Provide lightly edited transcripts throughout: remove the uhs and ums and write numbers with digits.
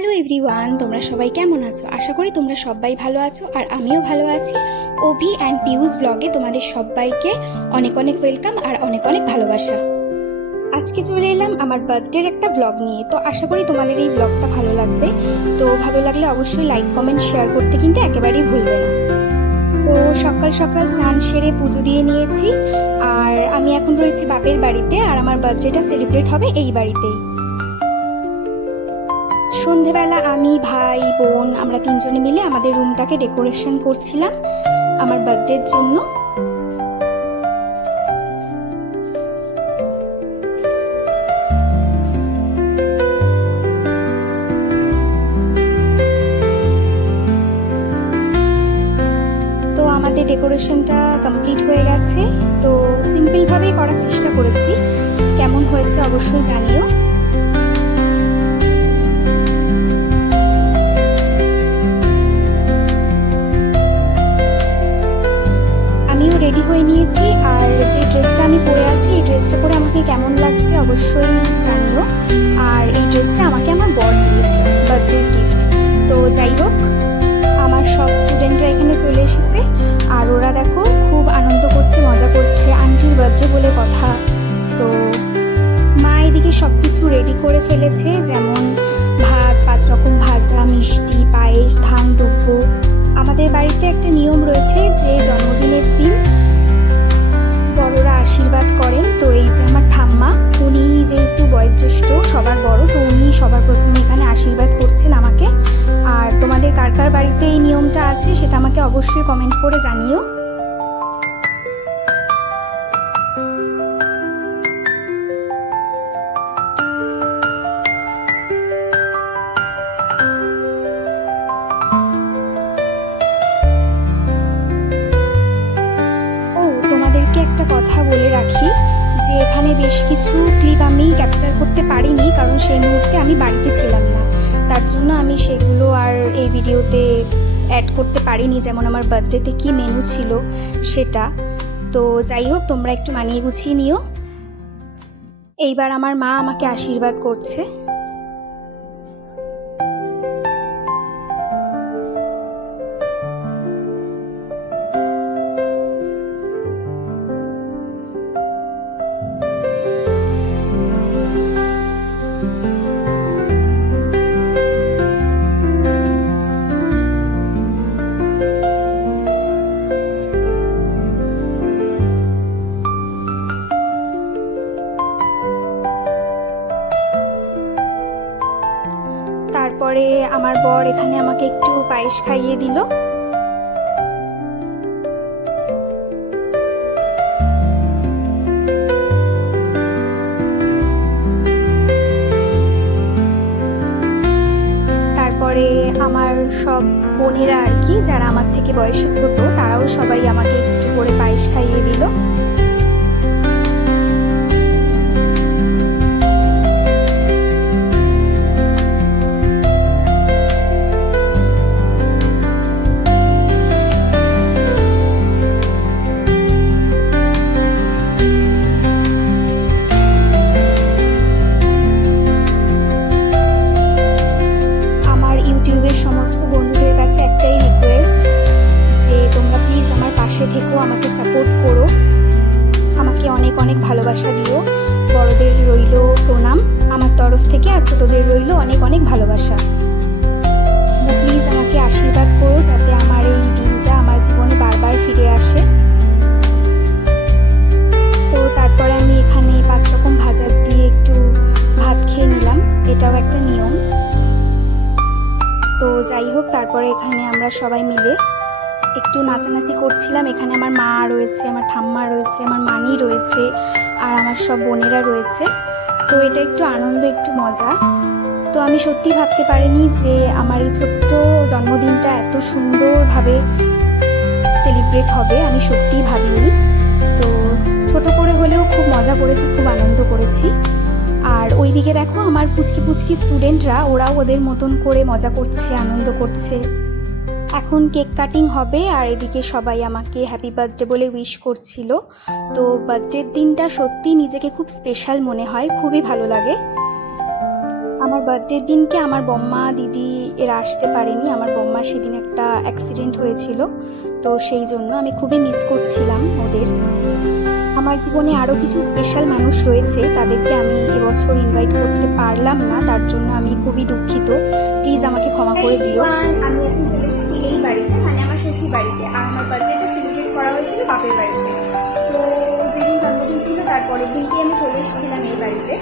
Hello everyone, তোমরা সবাই কেমন আছো? আশা করি তোমরা সবাই ভালো আছো আর আমিও ভালো আছি। অভি অ্যান্ড পিউস ব্লগে তোমাদের সবাইকে অনেক অনেক ওয়েলকাম আর অনেক অনেক ভালোবাসা। আজকে চলে এলাম আমার বার্থডের একটা ব্লগ নিয়ে। তো আশা করি তোমাদের এই ব্লগটা ভালো লাগবে। তো ভালো লাগলে অবশ্যই লাইক কমেন্ট শেয়ার করতে কিন্তু একেবারেই ভুলবে না। তো সকাল সকাল স্নান সেরে পুজো দিয়ে নিয়েছি আর আমি এখন রয়েছি বাপের বাড়িতে আর আমার বার্থডেটা সেলিব্রেট হবে এই বাড়িতেই। সন্ধেবেলা আমি, ভাই, বোন আমরা তিনজনে মিলে আমাদের রুমটাকে ডেকোরেশন করছিলাম আমার বার্থডের জন্য। তো আমাদের ডেকোরেশনটা কমপ্লিট হয়ে গেছে। তো সিম্পলভাবেই করার চেষ্টা করেছি, কেমন হয়েছে অবশ্যই জানিও। রেডি হয়ে নিয়েছি আর যে ড্রেসটা আমি পরে আছি এই ড্রেসটা পরে আমাকে কেমন লাগছে অবশ্যই জানিও। আর এই ড্রেসটা আমাকে আমার বর দিয়েছে বার্থডে গিফট। তো যাই হোক, আমার সব স্টুডেন্টরা এখানে চলে এসেছে আর ওরা দেখো খুব আনন্দ করছে, মজা করছে, আন্টির বার্থডে বলে কথা। তো মা এদিকে সব কিছু রেডি করে ফেলেছে, যেমন ভাত, 5 রকম ভাজা, মিষ্টি, পায়েস, ধান দুব্য। আমাদের বাড়িতে একটা নিয়ম রয়েছে যে জন্মদিনের দিন বড়রা আশীর্বাদ করেন। তো এই যে আমার ঠাম্মা, উনি যেহেতু বয়োজ্যেষ্ঠ সবার বড়, তো উনি সবার প্রথমে এখানে আশীর্বাদ করছেন আমাকে। আর তোমাদের কার কার বাড়িতে এই নিয়মটা আছে সেটা আমাকে অবশ্যই কমেন্ট করে জানিও। একটা কথা বলে রাখি যে এখানে বেশ কিছু ক্লিপ আমি ক্যাপচার করতে পারিনি, কারণ সেই মুহূর্তে আমি বাড়িতে ছিলাম না, তার জন্য আমি সেগুলো আর এই ভিডিওতে অ্যাড করতে পারিনি। যেমন আমার বার্থডেতে কি মেনু ছিল সেটা। তো যাই হোক, তোমরা একটু মানিয়ে গুছিয়ে নিও। এইবার আমার মা আমাকে আশীর্বাদ করছে। তারপরে আমার বর এখানে আমাকে একটু পায়েস খাইয়ে দিল। তারপরে আমার সব বোনেরা আর কি, যারা আমার থেকে বয়সে ছোট, তারাও সবাই আমাকে একটু করে পায়েস খাইয়ে দিল। সমস্ত বন্ধুদের কাছে একটাই রিকোয়েস্ট যে তোমরা প্লিজ আমার পাশে থেকো, আমাকে সাপোর্ট করো, আমাকে অনেক অনেক ভালোবাসা দিও। বড়দের রইল প্রণাম আমার তরফ থেকে আর ছোটদের রইল অনেক অনেক ভালোবাসা। প্লিজ আমাকে আশীর্বাদ করো যাতে আমার এই দিনটা আমার জীবনে বারবার ফিরে আসে। তো তারপরে আমি এখানে 5 রকম ভাজা দিয়ে একটু ভাত খেয়ে নিলাম, এটাও একটা নিয়ম। তো যাই হোক, তারপরে এখানে আমরা সবাই মিলে একটু নাচানাচি করছিলাম। এখানে আমার মা রয়েছে, আমার ঠাম্মা রয়েছে, আমার মানি রয়েছে আর আমার সব বোনেরা রয়েছে। তো এটা একটু আনন্দ, একটু মজা। তো আমি সত্যি ভাবতে পারিনি যে আমার এই ছোট্ট জন্মদিনটা এত সুন্দরভাবে সেলিব্রেট হবে, আমি সত্যিই ভাবিনি। তো ছোট করে হলেও খুব মজা করেছি, খুব আনন্দ করেছি। আর ওইদিকে দেখো আমার পুচকি পুচকি স্টুডেন্টরা, ওরাও ওদের মতন করে মজা করছে, আনন্দ করছে। এখন কেক কাটিং হবে আর এদিকে সবাই আমাকে হ্যাপি বার্থডে বলে উইশ করছিল। তো বার্থডের দিনটা সত্যি নিজেকে খুব স্পেশাল মনে হয়, খুবই ভালো লাগে। আমার বার্থডের দিনকে আমার বম্মা দিদি এরা আসতে পারেনি। আমার বম্মার সেদিন একটা অ্যাক্সিডেন্ট হয়েছিল, তো সেই জন্য আমি খুবই মিস করছিলাম ওদের। আমার জীবনে আরও কিছু স্পেশাল মানুষ রয়েছে, তাদেরকে আমি এবছর ইনভাইট করতে পারলাম না, তার জন্য আমি খুবই দুঃখিত। প্লিজ আমাকে ক্ষমা করে দিও। আমি এখন চলে এসেছি এই বাড়িতে, মানে আমার শ্বশুর বাড়িতে। আর আমার বার্থডেটা সেলিব্রেট করা হয়েছিল বাপের বাড়িতে। তো যেদিন জন্মদিন ছিল তার পরের দিনকে আমি চলে এসেছিলাম এই বাড়িতে।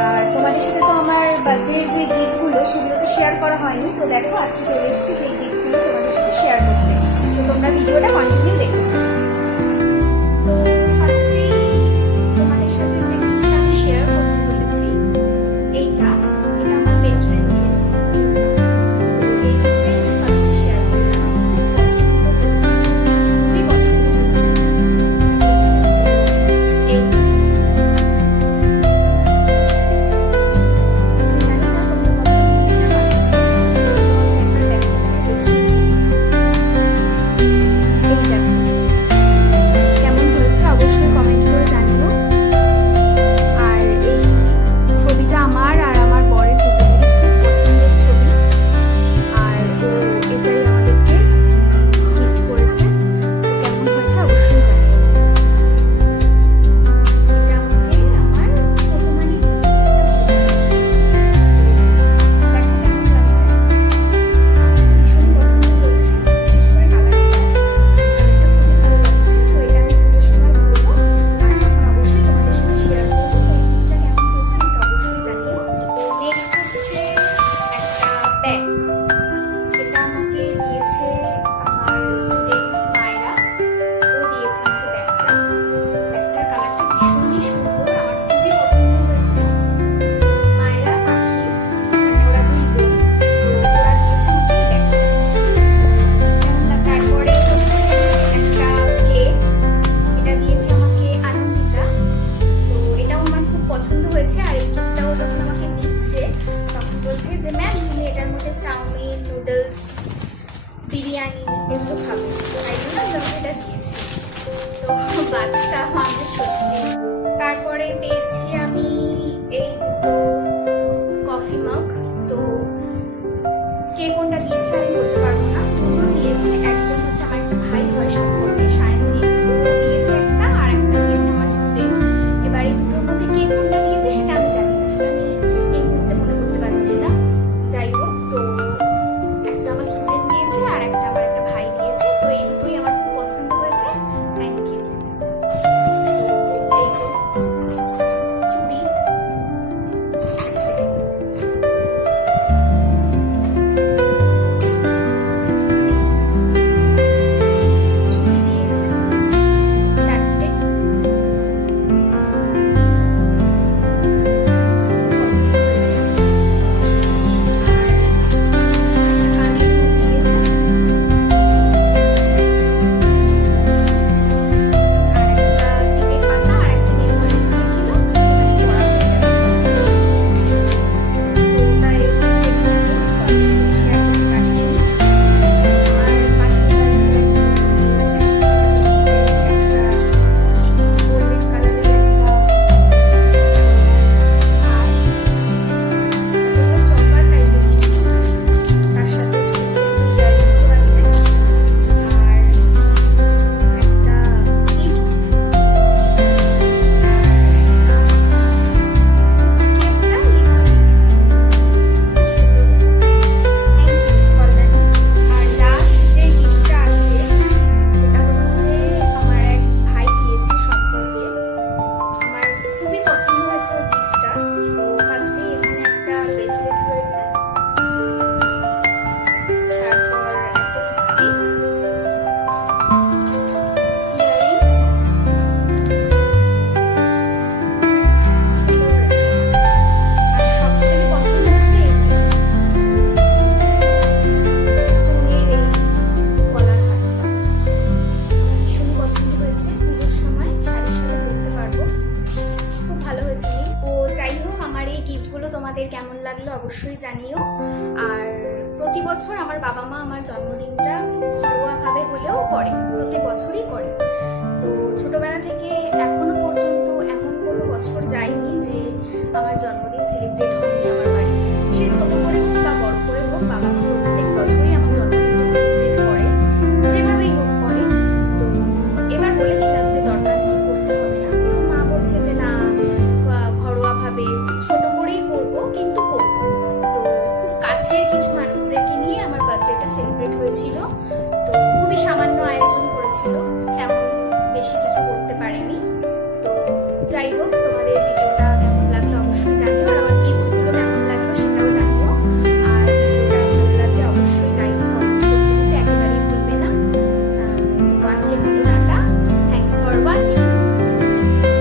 আর তোমাদের সাথে তো আমার বার্থডের যে গিফটগুলো সেগুলো তো শেয়ার করা হয়নি। তো দেখো আজকে চলে এসেছি সেই গিফটগুলো তোমাদের সাথে শেয়ার করতে। তো তোমরা ভিডিওটা কন্টিনিউ দেখো। তো ফার্স্টেই তোমাদের সাথে যে গিফটটা আমি শেয়ার করতে চলেছি, এটা আমার বেস্ট ফ্রেন্ড দিয়েছে। তো এই গিফটটাই আমি ফার্স্টে শেয়ার করলাম। খুবই পছন্দ হয়েছে। এই জানি না তোমরা কতটা বুঝতে পারছো। একবার দেখো, এই দেখো কেমন হয়েছে অবশ্যই কমেন্ট করে জানিও। আর এই ছবিটা আমার আর আমার বরের দুজনেরই খুব পছন্দের ছবি। আর ও এটাই আমাদেরকে গিফট করেছে। তো কেমন হয়েছে অবশ্যই জানিও। এটা আমাকে আমার ছোট মানি দিয়েছে। দেখো কেমন লাগছে। ভীষণ পছন্দ হয়েছে, বিশেষ করে কালারটা। খুবই ভালো লাগছে। তো এটা আমি পুজোর সময় পরবো, আর তখন অবশ্যই তোমাদের সাথে শেয়ার করবো। তো এই গিফটটা কেমন হয়েছে আমাকে অবশ্যই জানিও। নেক্সট হচ্ছে একটা ব্যাগ। এটা আমাকে দিয়েছে আমার স্টুডেন্ট মায়েরা। ও দিয়েছে আমাকে ব্যাগটা। ব্যাগটার কালারটা ভীষণই সুন্দর, আমার খুবই পছন্দ হয়েছে। মায়েরা পাখি, মানে ওরা দুই বোন। তো ওরা দিয়েছে আমাকে এই ব্যাগটা। তারপরে হচ্ছে একটা কেক। এটা দিয়েছে আমাকে আনন্দিতা। তো এটাও আমার খুব পছন্দ হয়েছে। আর এই গিফটটাও যখন আমাকে দিচ্ছে তখন বলছে যে ম্যাম তুমি এটার মধ্যে চাউমিন, নুডলস, বিরিয়ানি এগুলো খাবে। তাই জন্য আমি তোমাকে এটা দিয়েছি। তো বাচ্চা আমি সত্যি। তারপরে পেয়েছি আমি এই দুটো কফি মাগ। তো কে কোনটা দিয়েছে আমি বলতে পারবো না। দুজন দিয়েছে। একজন হচ্ছে আমার একটা ভাই হয় সম্পর্কে, সায়নদীপ। ও দিয়েছে একটা, আর একটা দিয়েছে আমার স্টুডেন্ট। এবার এই দুটোর মধ্যে কে কোনটা দিয়েছে সেটা আমি জানি না, সেটা আমি এই মুহূর্তে মনে করতে পারছি না। যাই হোক, তো একটা আমার স্টুডেন্ট দিয়েছে আর একটা আমার একটা ভাই দিয়েছে। তো এই দুটোই আমার খুব পছন্দ হয়েছে। Thank you. এই যে চুড়ি, এক সেকেন্ড। চুড়ি দিয়েছে চারটে। পছন্দ হয়েছে। আর কানের দুল দিয়েছে। আর একটা টিপের পাতা আর একটা নেল পলিশ দিয়েছিল, সেটা আমি পরা হয়ে গেছে। তো ওটাই তোমাদের সাথে শেয়ার করতে পারছি না। আর পাশের বাড়িতে দিয়েছে একটা গোল্ডেন কালারের একটা আর চকার টাইপের কিছু, তার সাথে ছোট ছোট ইয়াররিংসও আছে। আর একটা ক্লিপ, একটা লিপস্টিক। Thank you Kalyani. আর লাস্ট যে গিফটটা আছে সেটা হচ্ছে আমার এক ভাই দিয়েছে সম্পর্কে। আমার খুবই পছন্দ হয়েছে ওর গিফটটা। তো ফার্স্টে এখানে একটা ব্রেসলেট রয়েছে, তারপর একটা লিপস্টিক, ইয়াররিংস। সুন্দর হয়েছে। আর সবথেকে পছন্দ হচ্ছে এই যে স্টোনের এই গলার হারটা। ভীষণ পছন্দ হয়েছে। পুজোর সময় শাড়ির সাথে পরতে পারবো। খুব ভালো হয়েছে। তো যাই হোক, আমার এই গিফটগুলো তোমাদের কেমন লাগলো অবশ্যই জানিও। আর প্রতি বছর আমার বাবা মা আমার জন্মদিনটা খুব ঘরোয়াভাবে হলেও করে, প্রতি বছরই করে। তো ছোটবেলা থেকে এখনো পর্যন্ত এমন কোনো বছর যায়নি যে আমার জন্মদিন সেলিব্রেট